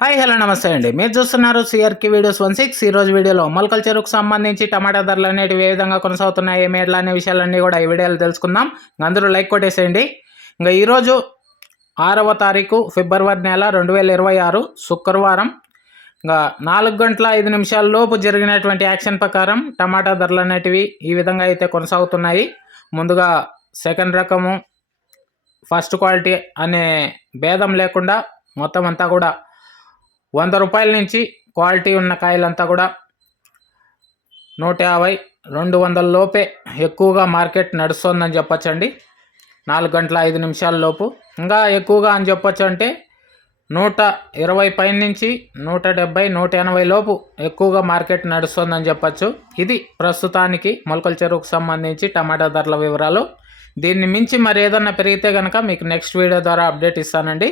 Hi hello నమస్తే అండి. మీరు చూస్తున్నారు సిఆర్కి వీడియోస్ 16. ఈరోజు వీడియోలో మొలకల చెరుకు సంబంధించి టమాటా ధరలు అనేటివి ఏ విధంగా కొనసాగుతున్నాయి, ఏమి ఎట్లా అనే విషయాలన్నీ కూడా ఈ వీడియోలో తెలుసుకుందాం. అందరూ లైక్ కొట్టేసేయండి. ఇంకా ఈరోజు 6వ తారీఖు ఫిబ్రవరి నెల 2026 శుక్రవారం ఇంకా 4 గంటల 5 నిమిషాల లోపు జరిగినటువంటి యాక్షన్ ప్రకారం టమాటా ధరలు అనేటివి ఈ విధంగా అయితే కొనసాగుతున్నాయి. ముందుగా సెకండ్ రకము, ఫస్ట్ క్వాలిటీ అనే భేదం లేకుండా మొత్తం అంతా కూడా 100 రూపాయల నుంచి క్వాలిటీ ఉన్న కాయలంతా కూడా 150, 200 లోపే ఎక్కువగా మార్కెట్ నడుస్తుందని చెప్పచ్చండి. 4 గంటల 5 నిమిషాల లోపు. ఇంకా ఎక్కువగా అని చెప్పచ్చు అంటే 120 పైన నుంచి 170, 180 లోపు ఎక్కువగా మార్కెట్ నడుస్తుందని చెప్పచ్చు. ఇది ప్రస్తుతానికి మొలకల చెరువుకు సంబంధించి టమాటా ధరల వివరాలు. దీన్ని మించి మరి ఏదన్నా పెరిగితే కనుక మీకు నెక్స్ట్ వీడియో ద్వారా అప్డేట్ ఇస్తానండి.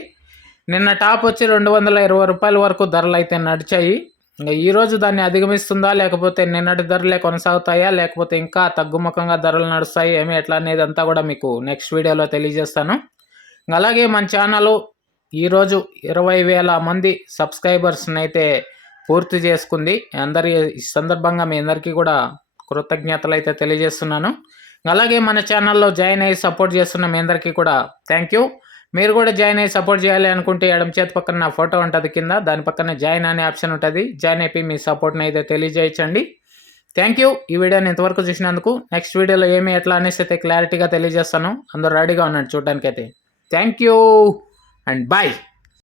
నిన్న టాప్ వచ్చి 220 రూపాయల వరకు ధరలు అయితే నడిచాయి. ఇంకా ఈరోజు దాన్ని అధిగమిస్తుందా, లేకపోతే నిన్నటి ధరలే కొనసాగుతాయా, లేకపోతే ఇంకా తగ్గుముఖంగా ధరలు నడుస్తాయి ఏమి ఎట్లా అనేది అంతా కూడా మీకు నెక్స్ట్ వీడియోలో తెలియజేస్తాను. అలాగే మన ఛానల్ ఈరోజు 20,000 మంది సబ్స్క్రైబర్స్ని అయితే పూర్తి చేసుకుంది. ఈ సందర్భంగా మీ అందరికీ కూడా కృతజ్ఞతలు అయితే తెలియజేస్తున్నాను. అలాగే మన ఛానల్లో జాయిన్ అయ్యి సపోర్ట్ చేస్తున్న మీ అందరికీ కూడా థ్యాంక్ యూ. మీరు కూడా జాయిన్ అయ్యి సపోర్ట్ చేయాలి అనుకుంటే ఎడమ చేతి పక్కన నా ఫోటో ఉంటుంది, కింద దాని పక్కన జాయిన్ అనే ఆప్షన్ ఉంటుంది. జాయిన్ అయిపోయి మీ సపోర్ట్ని అయితే తెలియజేయచ్చండి. Thank you. ఈ వీడియోని ఇంతవరకు చూసినందుకు. నెక్స్ట్ వీడియోలో ఏమి ఎట్లా అనేసి అయితే క్లారిటీగా తెలియజేస్తాను. అందరూ రెడీగా ఉన్నాడు చూడడానికి అయితే. Thank you and bye.